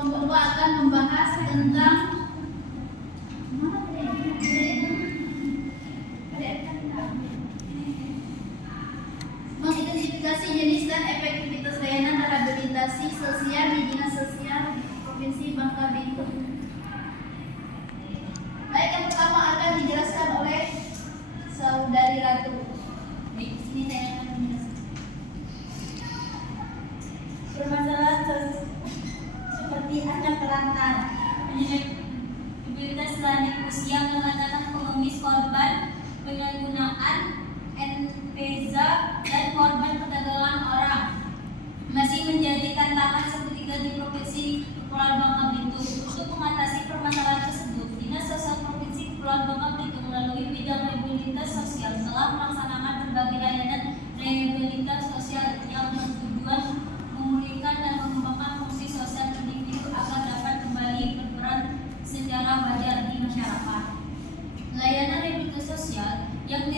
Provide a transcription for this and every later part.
Kelompok 2 akan membahas tentang mengidentifikasi jenis dan efektivitas layanan rehabilitasi sosial di Dinas Sosial Provinsi Bangka Belitung. Baik, yang pertama akan dijelaskan oleh Saudari Ratu. Di sini saya akan menjelaskan. Permasalahan seperti anak terlantar, mobilitas lanjut usia, pengangkatan pengemis korban penyalahgunaan NPZA dan korban perdagangan orang masih menjadi tantangan seketika di Provinsi Kepulauan Bangka Belitung. Untuk mengatasi permasalahan tersebut, Dinas Sosial Provinsi Kepulauan Bangka Belitung melalui bidang rehabilitasi sosial telah melaksanakan berbagai layanan rehabilitasi sosial yang bertujuan memulihkan dan mengembangkan fungsi sosial individu agar dapat kembali berperan secara wajar di masyarakat. Layanan rehabilitasi sosial yang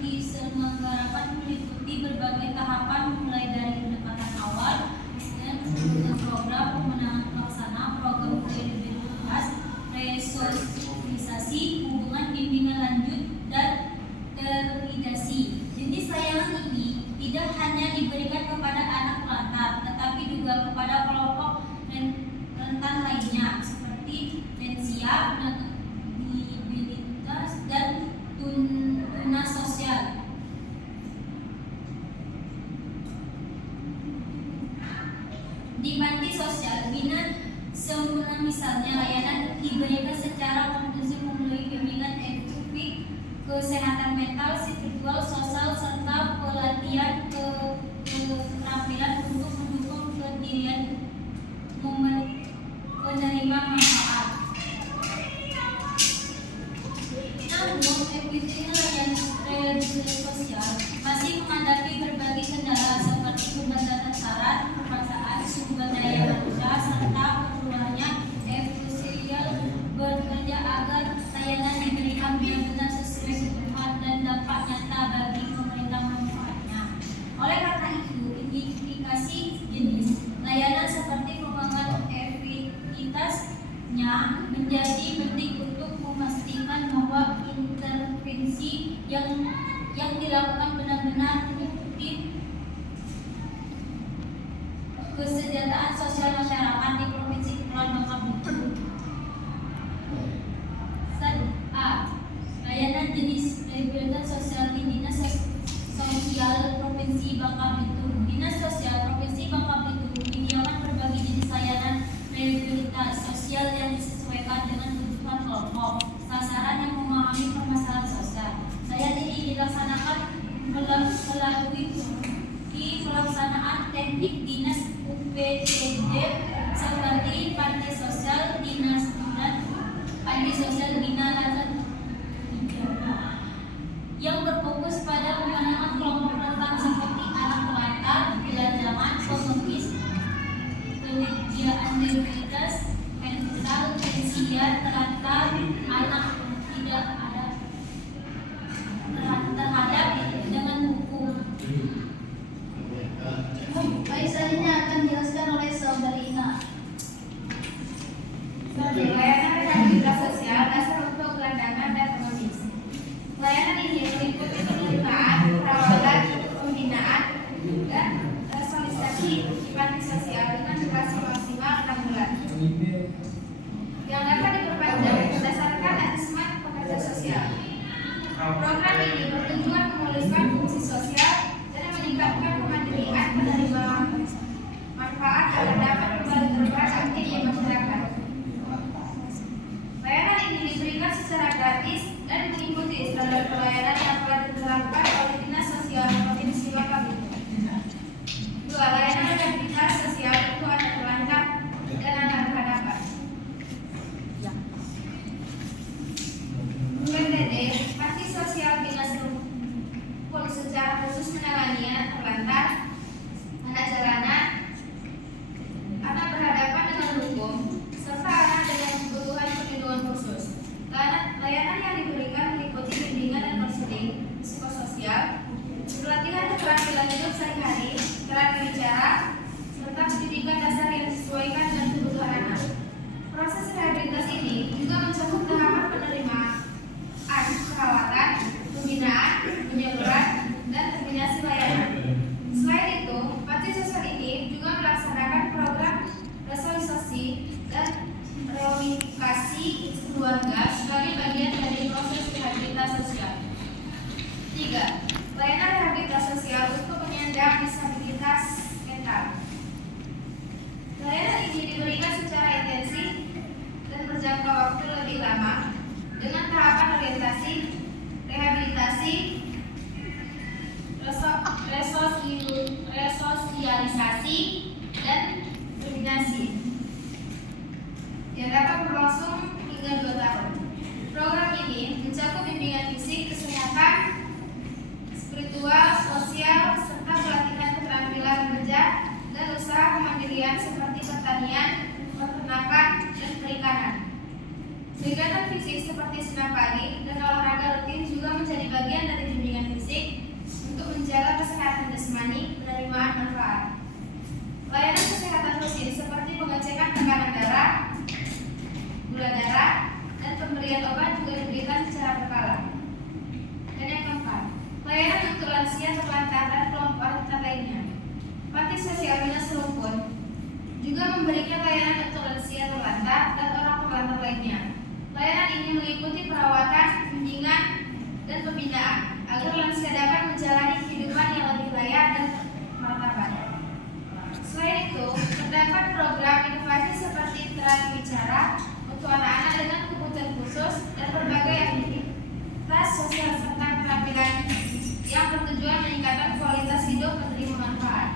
diselenggarakan meliputi berbagai tahapan mulai dari pendekatan awal, misalnya program pemenangan pelaksana, program rehabilitasi, resosialisasi, hubungan bimbingan lanjut, dan rehabilitasi. Jenis layanan ini tidak hanya diberikan kepada anak telantar, tetapi juga kepada kelompok rentan lainnya seperti lansia, disabilitas, dan tunas sosial. Di panti sosial bina sempurna misalnya layanan diberikan secara komprehensif melalui bimbingan edukasi, kesehatan mental, spiritual, sosial, serta pelatihan keterampilan untuk mendukung pendirian penerima manfaat. Namun, efektivitas layanan rehabilitasi sosial masih menghadapi berbagai kendala seperti pembatasan syarat, permasaan sumber daya manusia, serta perlunya efisiensi bekerja agar layanan diberikan benar-benar sesuai kebutuhan dan dampak nyata bagi pemerintah manfaatnya. Oleh karena itu, identifikasi jenis layanan seperti pengembangan efektivitasnya menjadi penting untuk memastikan bahwa intervensi yang dilakukan benar-benar mengikuti kesejahteraan sosial masyarakat di Provinsi Kepulauan Bangka Belitung. A. Layanan jenis rehabilitasi sosial di Dinas Sosial Provinsi Bangka Belitung. Dinas Sosial Provinsi Bangka Belitung menyediakan berbagai jenis layanan rehabilitasi sosial yang disesuaikan dengan kebutuhan kelompok sasaran yang memahami permasalahan sosial. Layanan ini dilaksanakan melalui pelaksanaan teknik dinas UPTD seperti panti sosial dinas dan panti sosial bina latar yang berfokus pada penanganan kelompok rentan seperti anak telantar, gelandangan, pengemis, penyediaan rehabilitas mental, lansia, telantar, anak tidak ada terhadap dengan hukum. Baik, selanjutnya akan dijelaskan oleh Saudari Ina. Layanan rehabilitasi sosial dasar untuk gelandangan dan pengemis. Layanan ini meliputi penerimaan, perawatan, pembinaan, dan resosialisasi di panti sosial dengan durasi maksimal 6 bulan yang dapat diperpanjang berdasarkan asesmen pekerja sosial. Program ini bertujuan memulihkan fungsi sosial dan meningkatkan kemandirian penerima manfaat agar dapat kembali berperan aktif di masyarakat. Layanan ini diberikan secara gratis dan mengikuti standar pelayanan yang telah diterapkan oleh Dinas Sosial Provinsi Bangka Belitung. 2. Layanan rehabilitasi sosial untuk anak terlantar dan anak berhadapan. ini diberikan secara intensif dan berjangka waktu lebih lama dengan tahapan orientasi, rehabilitasi, resosialisasi, dan koordinasi yang dapat berlangsung hingga 2 tahun. Program ini mencakup bimbingan fisik, kesehatan, spiritual, sosial, serta pelatihan keterampilan kerja dan usaha kemandirian seperti pertanian, peternakan, dan perikanan. Kegiatan fisik seperti senam pagi dan olahraga rutin juga menjadi bagian dari bimbingan fisik untuk menjaga kesehatan jasmani, penerimaan manfaat. Layanan kesehatan rutin seperti pengecekan tekanan darah, gula darah, dan pemberian obat juga diberikan secara berkala. Dan yang keempat, layanan untuk lansia terlantar dan kelompok rentan lainnya. Panti Sosial Dinas Rumpun juga memberikan layanan untuk lansia terlantar dan orang terlantar lainnya. Layanan ini meliputi perawatan, bimbingan, dan pembinaan agar lansia dapat menjalani kehidupan yang lebih layak dan martabat. Selain itu, terdapat program inovasi seperti terapi bicara untuk anak-anak dengan kebutuhan khusus dan berbagai aktivitas sosial serta keterampilan yang bertujuan meningkatkan kualitas hidup penerima manfaat.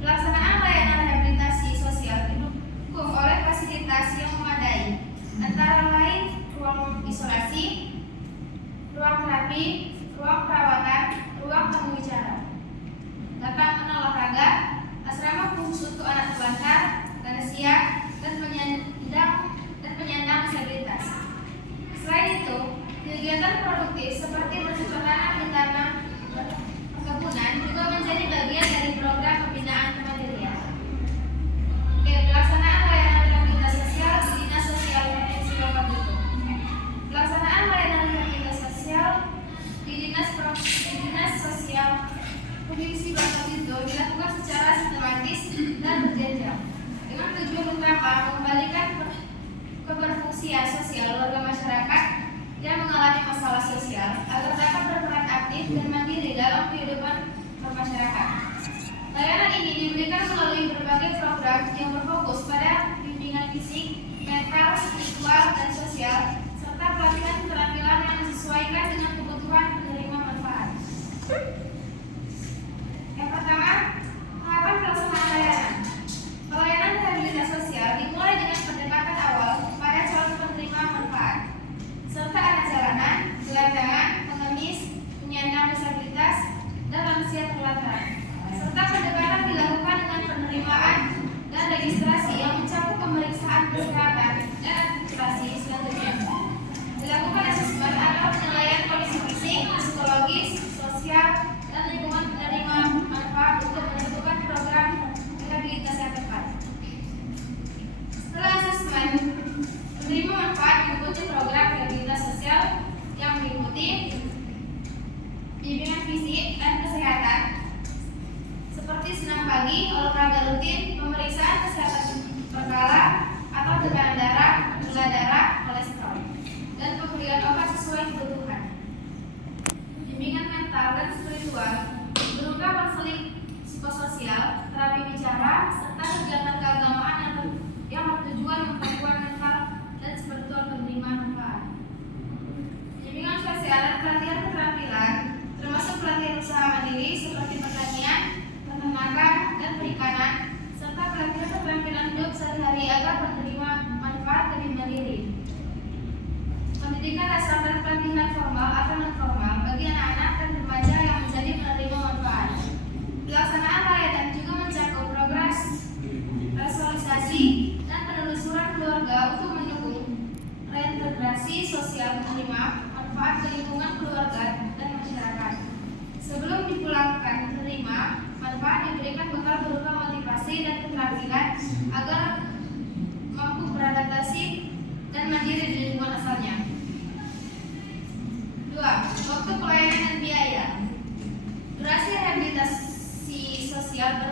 Pelaksanaan layanan rehabilitasi sosial didukung oleh fasilitas yang memadai, antara lain ruang isolasi, ruang terapi, ruang perawatan, ruang tamu bicara, lapangan olahraga, asrama khusus untuk anak terlantar, lansia, dan penyandang disabilitas. Selain itu, kegiatan produktif seperti bercocok tanam di tanah perkebunan juga menjadi bagian dari program pembinaan kemandirian. Pelaksanaan layanan rehabilitasi sosial di Dinas Sosial Provinsi Bangka Belitung. Pelaksanaan layanan rehabilitasi sosial di Dinas Sosial Provinsi Bangka Belitung dilakukan secara sistematis dan berjenjang dengan tujuan utama mengembalikan keberfungsian sosial warga masyarakat yang mengalami masalah sosial agar dapat berperan aktif dan mandiri dalam kehidupan bermasyarakat. Layanan ini diberikan melalui berbagai program yang berfokus pada bimbingan fisik, mental, spiritual, dan sosial, serta pelatihan keterampilan yang disesuaikan dengan kebutuhan penerima manfaat. Yang pertama, tahapan pelaksanaan layanan. Pelayanan rehabilitasi sosial dimulai dengan pendekatan awal pada calon penerima manfaat, serta anak jalanan, gelandangan, pengemis, penyandang disabilitas, dan lansia terlantar. Serta pendekatan dilakukan dengan penerimaan dan registrasi yang mencakup pemeriksaan kesehatan dan administrasi selanjutnya. Dilakukan asesmen atau penilaian kondisi fisik, psikologis, sosial, dan lingkungan penerima manfaat untuk menentukan program rehabilitasi yang tepat. Setelah asesmen, penerima manfaat mengikuti program rehabilitasi sosial yang meliputi bimbingan fisik dan kesehatan seperti senam pagi, olahraga rutin, pemeriksaan kesehatan berkala atau tekanan darah, gula darah, kolesterol, dan pemberian obat sesuai kebutuhan. Bimbingan mental dan spiritual berupa konseling psikososial, terapi bicara, serta kegiatan keagamaan yang bertujuan memperkuat mental dan spiritual penerima manfaat. Bimbingan sosial dan pelatihan keterampilan termasuk pelatihan usaha mandiri seperti pertanian, peternakan, dan perikanan, serta pelatihan keterampilan hidup sehari-hari agar penerima manfaat lebih mandiri. Pendidikan dasar dan pelatihan formal atau non-formal bagi anak-anak dan remaja yang menjadi penerima manfaat. Pelaksanaan layanan juga mencakup progres resosialisasi dan penelusuran keluarga untuk mendukung reintegrasi sosial penerima manfaat ke lingkungan keluarga dan masyarakat. Sebelum dipulangkan penerima manfaat diberikan bekal berupa motivasi dan keterampilan agar mampu beradaptasi dan mandiri di lingkungan asalnya. 2. Waktu pelayanan dan biaya. Durasi rehabilitasi sosial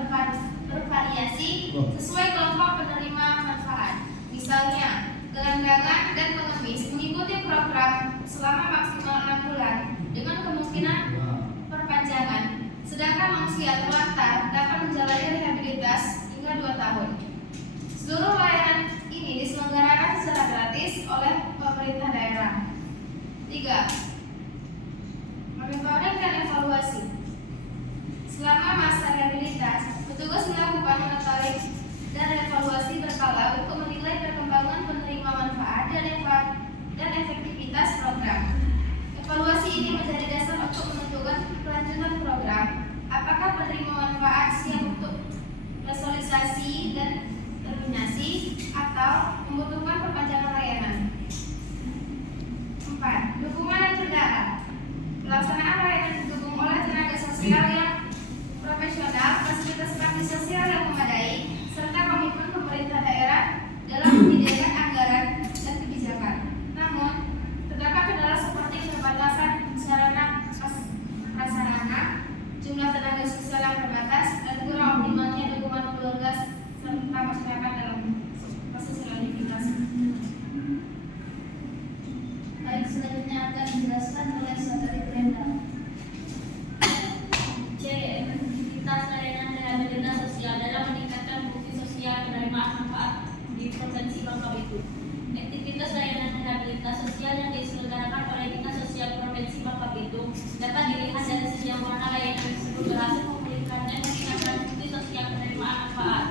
bervariasi sesuai kelompok penerima manfaat. Misalnya, gelandangan dan pengemis mengikuti program selama maksimal 6 bulan dengan kemungkinan perpanjangan, sedangkan manusia terlantar dapat menjalani rehabilitas hingga 2 tahun. Monitoring dan evaluasi. Selama masa rehabilitas, petugas melakukan monitoring dan evaluasi berkala untuk menilai perkembangan penerima manfaat dan efektivitas program. Evaluasi ini menjadi dasar untuk menentukan kelanjutan program. Apakah penerima manfaat siap untuk resolusi dan terminasi atau membutuhkan perpanjangan layanan. 4. Dukungan dan kendala. Pelaksanaan layanan didukung oleh tenaga sosial yang profesional, fasilitas praktis sosial yang memadai, serta komitmen pemerintah daerah dalam menyediakan anggaran dan kebijakan. Namun, terdapat kendala seperti keterbatasan sarana prasarana, jumlah tenaga sosial yang terbatas, dan kurang optimalnya dukungan keluarga serta masyarakat dalam proses rehabilitasi. Baik, selanjutnya akan dijelaskan oleh Saudari Brenda. C. Efektivitas layanan rehabilitas sosial dalam meningkatkan fungsi sosial penerimaan manfaat di Provinsi Bangka Belitung. Aktivitas layanan rehabilitas sosial yang diselenggarakan oleh Dinas Sosial Provinsi Bangka Belitung dapat dilihat dari sejauh mana layanan tersebut berhasil memulihkan dan meningkatkan fungsi sosial penerimaan manfaat,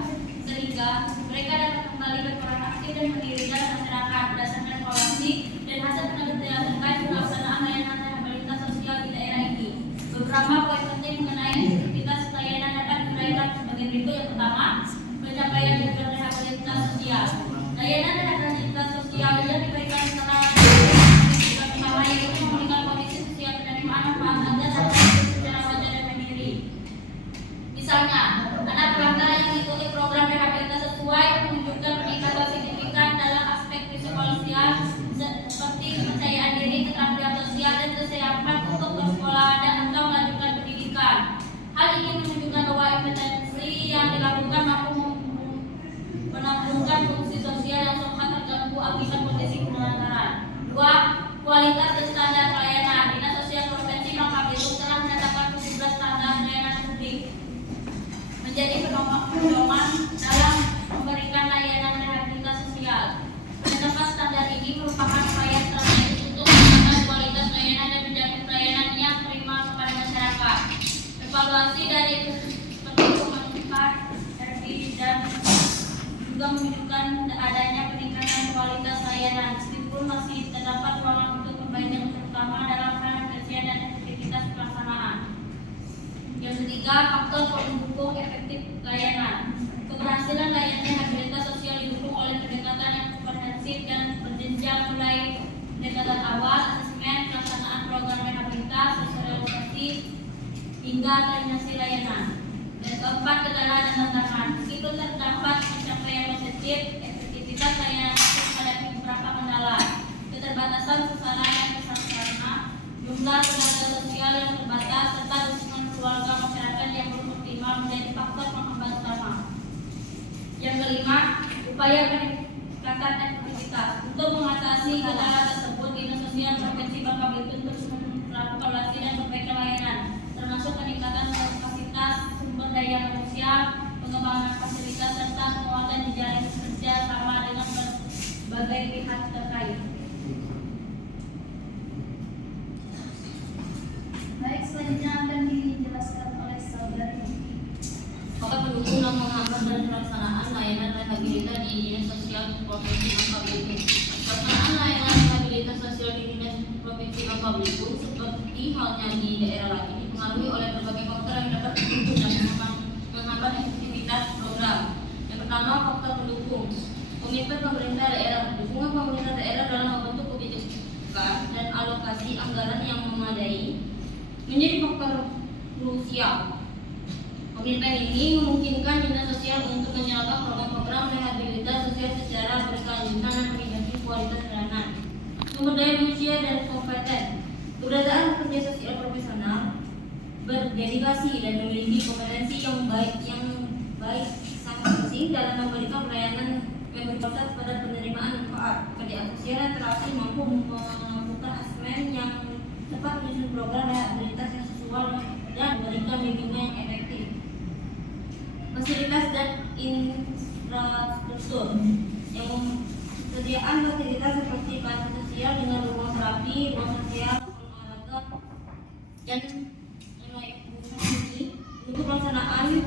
sehingga mereka dapat kembali berperan aktif dan mandiri dalam masyarakat berdasarkan evaluasi dan hasil penelitian terkait pelaksanaan layanan rehabilitas sosial di daerah ini. Beberapa poin penting mengenai aktivitas layanan dapat diuraikan sebagai berikut. Yang pertama, pencapaian tujuan rehabilitas sosial. Layanan rehabilitas sosial yang diberikan secara tujuan utama yaitu memulihkan kondisi sosial penerimaan manfaat agar dapat hidup secara wajar dan mandiri. Misalnya, anak pelanggar yang mengikuti program rehabilitas sesuai menunjukkan peningkatan signifikan dalam aspek psikososial seperti kepercayaan diri, keterampilan sosial, dan kesiapan untuk bersekolah dan atau melanjutkan pendidikan. Hal ini menunjukkan bahwa intervensi yang dilakukan mampu menampungkan fungsi sosial yang sempat terganggu akibat kondisi kelantaran. 2. Kualitas dan standar pelayanan. Dinas Sosial Provinsi Bangka Belitung telah menetapkan 17 standar pelayanan publik menjadi pedoman dalam memberikan layanan rehabilitas sosial. Penetapan standar ini merupakan upaya strategis untuk meningkatkan kualitas layanan dan menjamin pelayanan yang prima kepada masyarakat. Evaluasi dari seperti pemerintah RB dan juga menunjukkan adanya peningkatan kualitas layanan, meskipun masih terdapat ruang untuk perbaikan, terutama dalam hal efisiensi dan efektivitas pelaksanaan. Yang ketiga, faktor pendukung efektif layanan. Keberhasilan layanan rehabilitas sosial didukung oleh pendekatan yang komprehensif dan berjenjang, mulai pendekatan awal, asesmen, pelaksanaan program rehabilitas, sosialisasi, hingga terminasi layanan. Dan keempat, kendala dan tantangan. Meskipun terdapat pencapaian positif, efektivitas layanan masih menghadapi beberapa kendala. Keterbatasan sarana dan prasarana, jumlah tenaga sosial yang terbatas, serta dukungan keluarga masyarakat yang belum optimal menjadi faktor penghambat utama. Yang kelima, upaya peningkatan efektivitas. Untuk mengatasi kendala tersebut, Dinas Sosial Provinsi Bangka Belitung terus melakukan evaluasi dan perbaikan layanan, termasuk peningkatan kapasitas sumber daya manusia, pengembangan fasilitas, serta penguatan jejaring kerja sama dengan berbagai pihak terkait. Baik, selanjutnya akan dijelaskan oleh Saudari. Maka pendukung dan menghambat dan pelaksanaan layanan rehabilitas di Dinas Sosial Provinsi Bangka Belitung. Pelaksanaan layanan rehabilitas sosial di Dinas Provinsi Bangka Belitung seperti halnya di daerah lain dipengaruhi oleh berbagai faktor yang dapat mendukung dan menghambat efektivitas program. Yang pertama, faktor pendukung. Komitmen pemerintah daerah. Dukungan pemerintah daerah dalam membentuk kebijakan dan alokasi anggaran yang memadai menjadi faktor krusial. Komitmen ini memungkinkan Dinas Sosial untuk menjalankan program-program rehabilitas sosial secara berkelanjutan dan meningkatkan kualitas layanan. Sumber daya manusia dan kompeten. Keberadaan pekerja sosial profesional berdedikasi dan memiliki kompetensi yang baik sangat penting dalam memberikan pelayanan yang berkualitas pada penerimaan manfaat. Pekerja sosial yang terlatih mampu melakukan asesmen yang tepat, menyusun program rehabilitas yang sesuai dan memberikan bimbingan yang efektif. Fasilitas dan infrastruktur. Yang Persediaan fasilitas seperti panti sosial dengan ruang terapi, ruang sosial, olahraga, dan lain-lain ini untuk pelaksanaan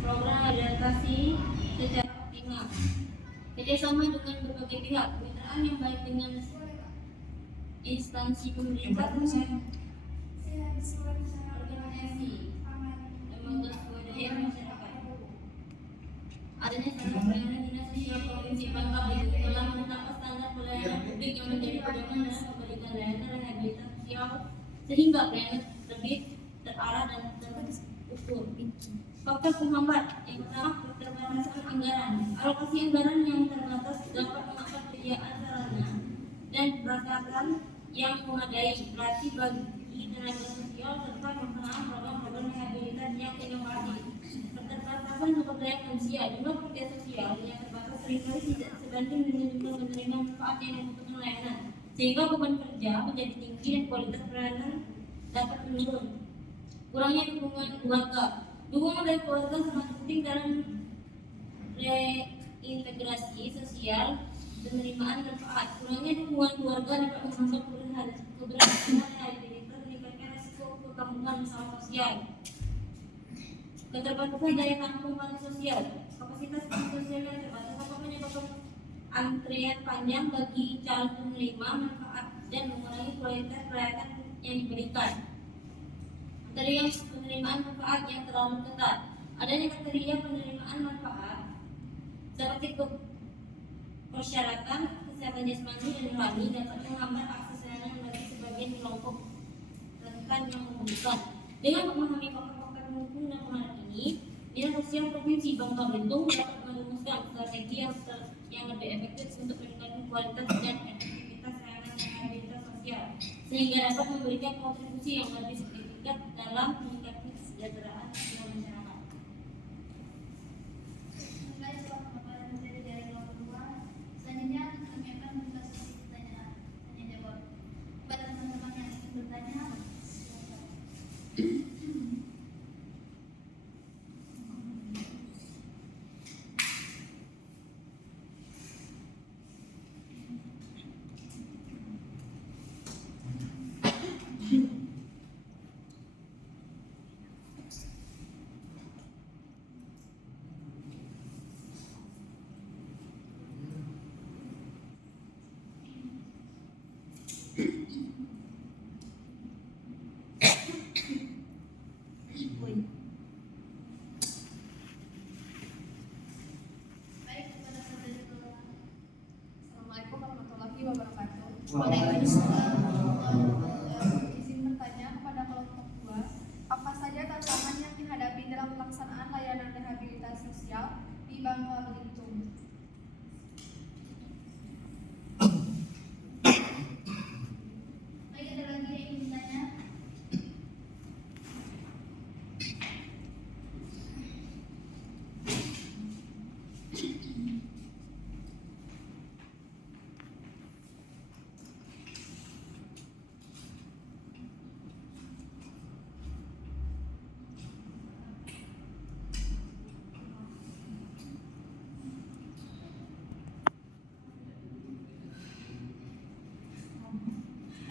program adaptasi secara optimal. Kerjasama dengan berbagai pihak, kemitraan yang baik dengan instansi pemerintah, organisasi, lembaga swadaya masyarakat. Adanya standar pelayanan dinas sosial provinsi Bangka Belitung telah menetapkan standar pelayanan publik yang menjadi pedoman dalam memberikan layanan rehabilitasi sosial sehingga pelayanan lebih terarah dan terukur. Faktor penghambat yang pertama keterbatasan anggaran. Alokasi anggaran yang terbatas dapat menghambat penyediaan sarana dan prasarana yang memadai, berarti bagi tenaga sosial serta pelaksanaan program-program rehabilitasi yang inovatif. Keterbatasan sumber daya manusia. Jumlah pekerja sosial yang terbatas seringkali tidak sebanding dengan jumlah penerima manfaat yang membutuhkan layanan, sehingga beban kerja menjadi tinggi dan kualitas pelayanan dapat menurun. Kurangnya dukungan keluarga. Dukungan dari keluarga sangat penting dalam reintegrasi sosial penerimaan manfaat. Kurangnya dukungan keluarga dapat menghambat keberhasilan rehabilitasi, meningkatkan risiko kekampungan masalah sosial. Keterbatasan daya tampung panti sosial. Kapasitas panti sosial yang terbatas dapat menyebabkan antrean panjang bagi calon penerima manfaat dan mengurangi kualitas pelayanan yang diberikan. Kriteria penerimaan manfaat yang terlalu ketat. Adanya kriteria penerimaan manfaat seperti persyaratan kesehatan jasmani dan rohani dapat menghambat akses layanan bagi sebagian kelompok rentan yang membutuhkan. Dengan memahami faktor-faktor pendukung dan pengaruh ini, Dinas Sosial Provinsi Bangka Belitung dapat merumuskan strategi yang lebih efektif untuk meningkatkan kualitas dan efektivitas layanan rehabilitasi sosial, sehingga dapat memberikan kontribusi yang lebih signifikan dalam meningkatkan kesejahteraan sosial masyarakat. Selanjutnya kami akan membuka sesi pertanyaan tanya jawab. Kepada teman-teman yang ingin bertanya, silakan. Baik, kepada saudara. Assalamualaikum warahmatullahi wabarakatuh. Waalaikumsalam warahmatullahi wabarakatuh. Izin bertanya kepada kelompok 2, apa saja tantangan yang dihadapi dalam pelaksanaan layanan rehabilitasi sosial di Bangka Belitung? Baik, ada lagi yang ingin bertanya?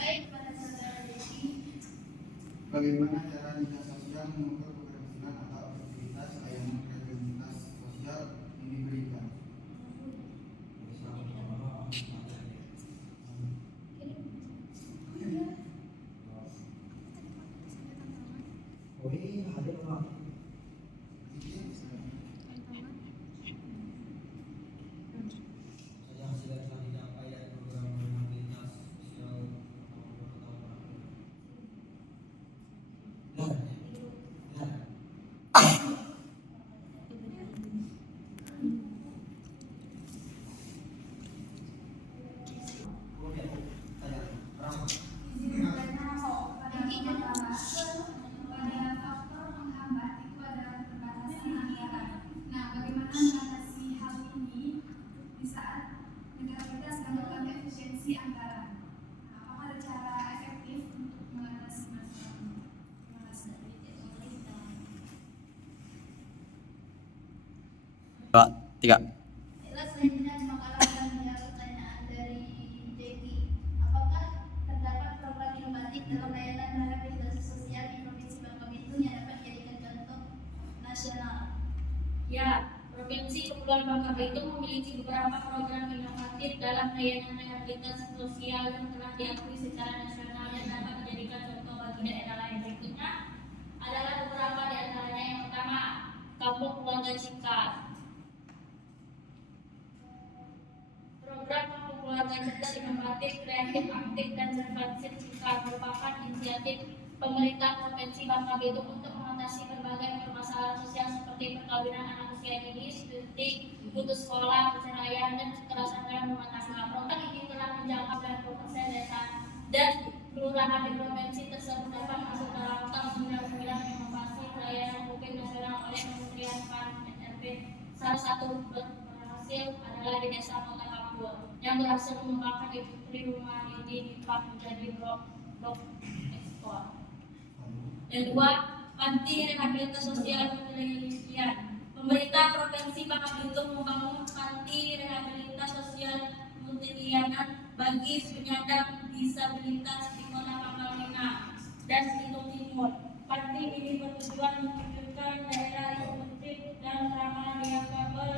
Baik, kepada saudara Desi. Bagaimana cara dinas sosial mengukur keberhasilan atau efektivitas layanan rehabilitasi sosial yang diberikan? Izin bertanya pada faktor penghambat itu adalah keterbatasan anggaran. Nah, bagaimana mengatasi hal ini di saat negara kita sedang melakukan efisiensi anggaran? Nah, apakah ada cara efektif untuk mengatasi masalah ini? Terima kasih. Dua, tiga. Baiklah, selanjutnya terima kasih akan menjawab pertanyaan Ya, Provinsi Kepulauan Bangka Belitung memiliki beberapa program inovatif dalam layanan rehabilitasi sosial yang telah diakui secara nasional dan dapat dijadikan contoh bagi daerah lain. Berikutnya adalah beberapa di antaranya. Yang pertama, Kampung Keluarga Cikal. Program Kampung Keluarga Cerdas, Inovatif, Kreatif, Aktif, dan Serba-Serbi Cikal merupakan inisiatif pemerintah Provinsi Bangka Belitung untuk mengatasi berbagai permasalahan sosial seperti perkawinan anak usia dini, stunting, putus sekolah, perceraian, dan kekerasan dalam rumah tangga. Program ini telah menjangkau 90% desa dan kelurahan di provinsi tersebut dapat masuk dalam tahun 99 inovasi pelayanan publik nasional oleh Kementerian PAN NRB. Salah satu berhasil adalah di Desa Kota Kapur yang berhasil mengembangkan industri rumah ini menjadi blok ekspor. Yang kedua, panti rehabilitasi sosial multidimensial. Pemerintah Provinsi Bangka Belitung membangun panti rehabilitasi sosial multidimensial bagi penyandang disabilitas di Kota Pangkal Pinang dan Belitung Timur. Panti ini bertujuan mewujudkan daerah inklusif dan ramah difabel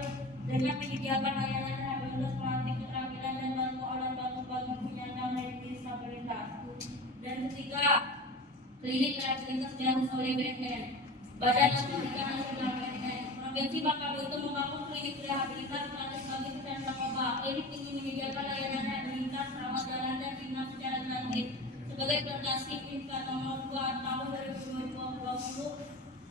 dengan menyediakan layanan rehabilitasi melatih keterampilan dan bantu alat bantu bagi penyandang disabilitas. Dan ketiga, klinik rehabilitasi jalan oleh BNN. Badan Otorita Nasional BNN. Provinsi Bangka Belitung membangun klinik rehabilitasi gratis bagi penyandang narkoba. Klinik ini menyediakan layanan rehabilitasi rawat jalan dan bina secara gratis. Sebagai implementasi Inka nomor 2 tahun 2020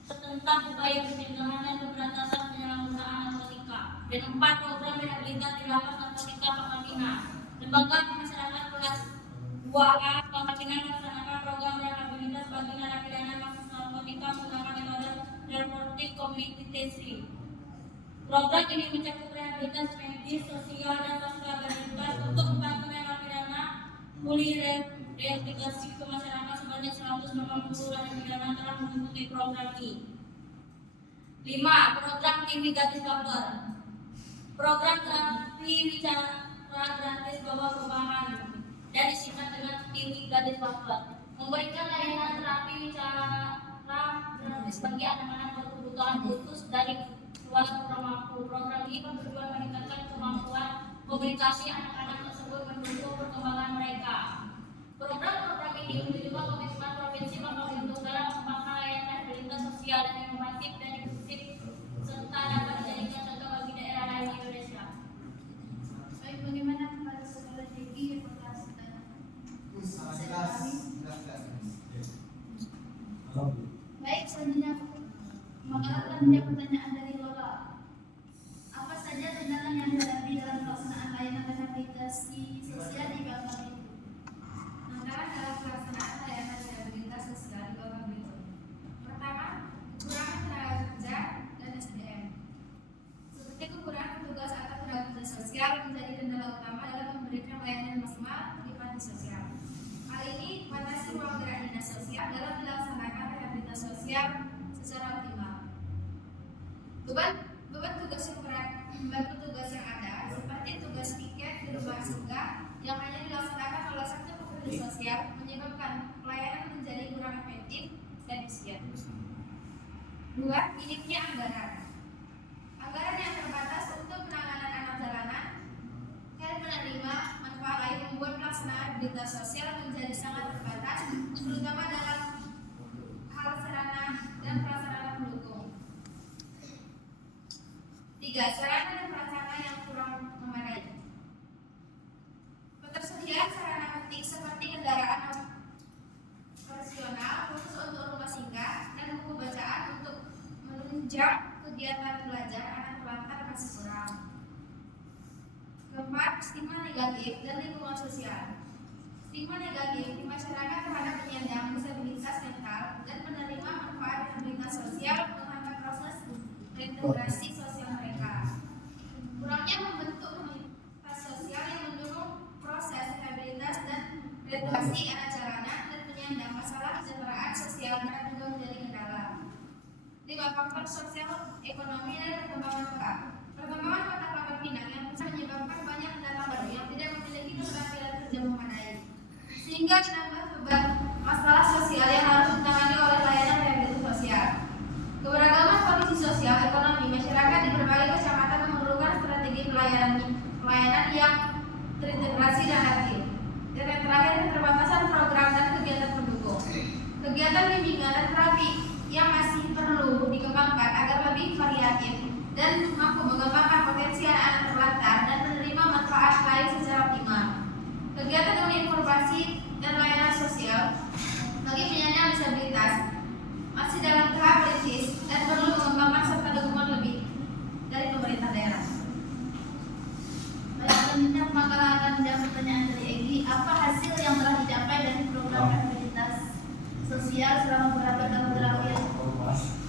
tentang upaya pencegahan dan pemberantasan penyalahgunaan narkotika. Dan 4, program rehabilitasi di lapas narkotika Pangkal Pinang. Lembaga Pemasyarakatan kelas 2A Pangkal Pinang melaksanakan program rehabilitasi bagi narapidana kasus narkotika menggunakan metode therapeutic community testing. Program ini mencakup rehabilitasi medis, sosial, dan sosial untuk membantu narapidana pulih rehabilitasi ke masyarakat. Sebanyak 180 narapidana telah mengikuti program ini. 5. Program TV Gratis Baper. Program terapi bicara gratis bawa perubahan dan disingkat dengan TV Gratis Baper, memberikan layanan terapi bicara gratis bagi anak-anak berkebutuhan khusus dari keluarga kurang mampu. Program ini bertujuan meningkatkan kemampuan komunikasi anak-anak tersebut mendukung perkembangan mereka. Program-program ini menunjukkan komitmen Provinsi Bangka Belitung dalam mengembangkan layanan rehabilitasi sosial dan inovatif dan inklusif serta dapat dijadikan contoh bagi daerah lain di Indonesia. Baik, bagaimana kepada saudara Jeki yang berkasih Baik, selanjutnya maka akan menjawab pertanyaan dari Lola. Apa saja tantangan yang dihadapi dalam pelaksanaan layanan rehabilitasi sosial di Bangka Belitung? Tantangan dalam pelaksanaan layanan rehabilitasi sosial di Bangka Belitung. Pertama, kekurangan tenaga kerja dan SDM. Seperti kekurangan petugas atau tenaga kerja sosial menjadi kendala utama dalam memberikan layanan maksimal di panti sosial. Hal ini membatasi ruang gerak dinas sosial dalam melaksanakan rehabilitasi sosial secara optimal. Beban tugas yang berat membantu tugas yang ada, seperti tugas piket di rumah singgah yang hanya dilaksanakan oleh satu pekerja sosial, menyebabkan pelayanan menjadi kurang efektif dan efisien. 2. Minimnya anggaran. Anggaran yang terbatas untuk penanganan anak jalanan dan penerima manfaat lain membuat pelaksanaan rehabilitasi sosial menjadi sangat terbatas, terutama dalam hal sarana dan prasarana pendukung. 3. Sarana dan prasarana yang kurang memadai. Ketersediaan sarana penting seperti kendaraan operasional khusus untuk rumah singgah dan buku bacaan untuk menunjang kegiatan belajar anak terlantar masih kurang. 4. Stigma negatif dan lingkungan sosial. Stigma negatif di masyarakat terhadap penyandang disabilitas mental dan penerima manfaat rehabilitasi sosial menghambat proses reintegrasi sosial mereka. Kurangnya membentuk komunitas sosial yang mendukung proses rehabilitasi dan rehabilitasi anak jalanan dan penyandang masalah kesejahteraan sosial mereka juga menjadi kendala. 5. Faktor sosial, ekonomi, dan perkembangan kota. Perkembangan kota Pangkal Pinang yang bisa menyebabkan banyak pendatang baru yang tidak memiliki keterampilan kerja memadai, sehingga menambah beban masalah sosial yang harus ditangani oleh layanan rehabilitasi sosial. Keberagaman kondisi sosial ekonomi masyarakat pelayanan yang terintegrasi dan adil. Dan yang terakhir, keterbatasan program dan kegiatan pendukung. Kegiatan bimbingan dan terapi yang masih perlu dikembangkan agar lebih variatif dan mampu mengembangkan potensi anak-anak terlantar dan menerima manfaat lain secara optimal. Kegiatan dengan informasi dan layanan sosial bagi penyandang disabilitas masih dalam tahap kritis dan perlu mengembangkan serta dukungan lebih dari pemerintah daerah. Baik, selanjutnya makalah akan menjawab pertanyaan dari Egi. Apa hasil yang telah dicapai dari program rehabilitas sosial selama beberapa tahun terakhir?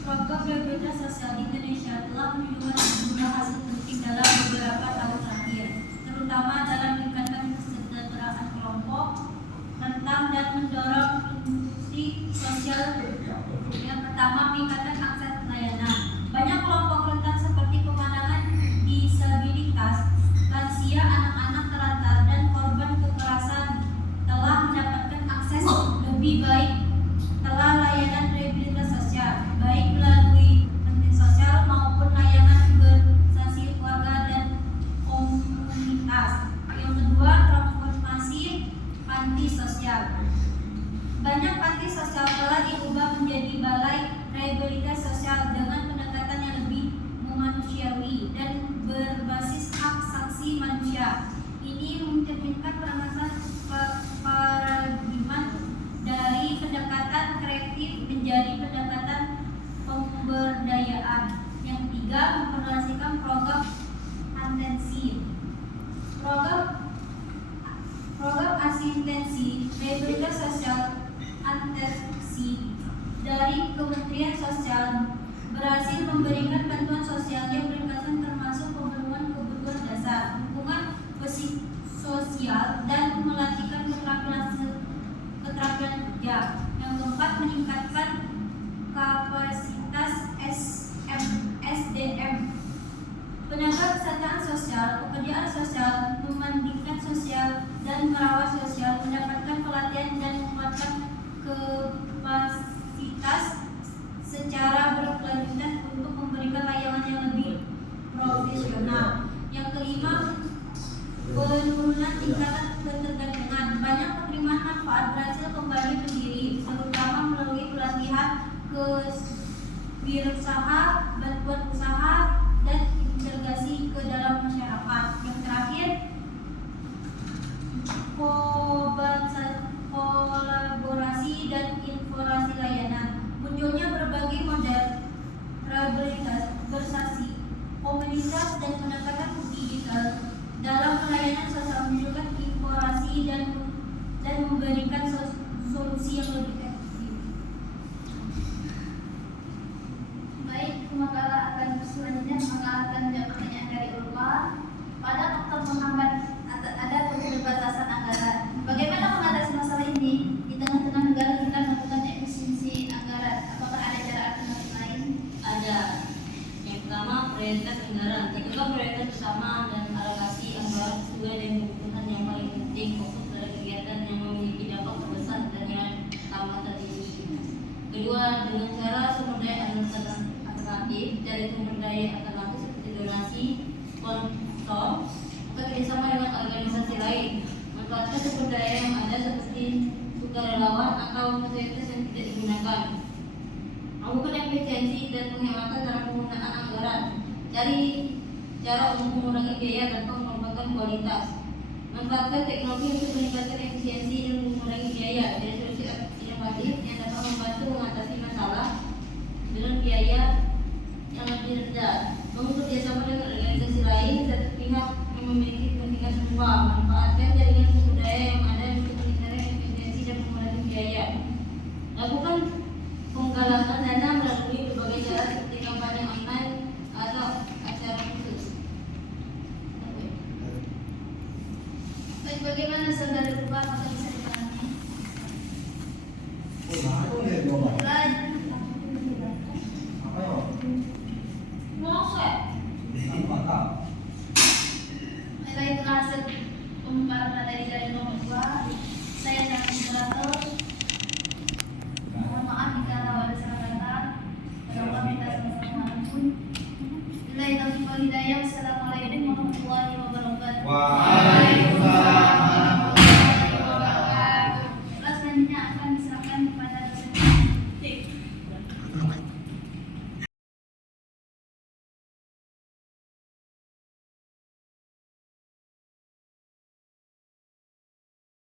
Program rehabilitas sosial Indonesia telah menunjukkan sejumlah hasil penting dalam beberapa tahun terakhir, terutama dalam meningkatkan kesejahteraan kelompok rentan dan mendorong inklusi sosial. Yang pertama, meningkatkan akses pelayanan. Banyak kelompok rentan seperti pemandangan disabilitas, lansia, anak-anak terlantar, dan korban kekerasan telah mendapatkan akses lebih baik telah layanan rehabilitas sosial, baik melalui menteri sosial maupun layanan organisasi keluarga dan komunitas. Yang kedua, transformasi panti sosial. Banyak panti sosial telah diubah menjadi balai rehabilitas sosial dengan pendekatan yang lebih manusiawi dan berbasis hak asasi manusia. Ini mencerminkan permasalahan paradigma dari pendekatan kreatif menjadi pendekatan pemberdayaan. Yang ketiga, memperhatikan program asistensi. Program asistensi rehabilitas sosial asistensi dari Kementerian Sosial berhasil memberikan bantuan sosial yang berkelanjutan termasuk pemenuhan kebutuhan dasar, dukungan psikososial, dan melatihkan keterampilan kerja. Yang keempat, meningkatkan kapasitas SDM. Penegak kesehatan sosial, pekerjaan sosial, pemandikan sosial, dan merawat sosial mendapatkan pelatihan dan menguatkan kapasitas secara berkelanjutan untuk memberikan layanan yang lebih profesional. Yang kelima, penurunan tingkatan ketergantungan. Banyak penerimaan manfaat berhasil kembali berdiri, terutama melalui pelatihan kewirausahaan, bantuan usaha, dan integrasi ke dalam masyarakat. Yang terakhir, kolaborasi dan informasi layanan. Munculnya berbagai model rehabilitas berbasis komunitas dan pendekatan digital dalam pelayanan sosial menunjukkan informasi dan memberikan solusi yang lebih efektif. Baik, makalah akan selanjutnya makalah akan menjawab pertanyaan dari Ulfa. Pada faktor menghambat ada keterbatasan anggaran. Bagaimana mengatasi masalah ini di tengah-tengah negara kita melakukan efisiensi anggaran? Apakah ada cara alternatif lain? Ada. Yang pertama, prioritas anggaran. Tentukan prioritas bersama dan alokasi anggaran sesuai dengan kebutuhan yang paling penting, fokus pada kegiatan yang memiliki dampak terbesar dan yang utama tadi. Kedua, dengan cara sumber daya alternatif, cari sumber daya alternatif seperti donasi, sponsor, atau kerjasama dengan organisasi lain. Manfaatkan sumber daya yang ada seperti sukarelawan atau fasilitas yang tidak digunakan. Lakukan efisiensi dan penghematan dalam penggunaan anggaran. Cari cara untuk mengurangi biaya tanpa mengorbankan kualitas. Manfaatkan teknologi untuk meningkatkan efisiensi dan mengurangi biaya. Dari solusi inovatif yang dapat membantu mengatasi masalah dengan biaya yang lebih rendah. Bangun kerjasama dengan organisasi lain satu pihak yang memiliki kepentingan serupa. Manfaatkan jaringan sumber daya yang ada untuk meningkatkan efisiensi dan mengurangi biaya. Lakukan penggalakan dana melalui berbagai cara seperti kampanye online atau acara khusus. Baik, bagaimana saudara Ulfa? Apakah bisa dipahami? Baiklah, itu hasil pemaparan materi dari nomor 2. Saya sangat moderator. Mohon maaf jika ada salah kata. Berdoa kita sama-sama ampun. Bila itu hidayah. Wassalamualaikum warahmatullahi wabarakatuh. Waalaikumsalam warahmatullahi wabarakatuh. Kelas selanjutnya akan diserahkan kepada dosen.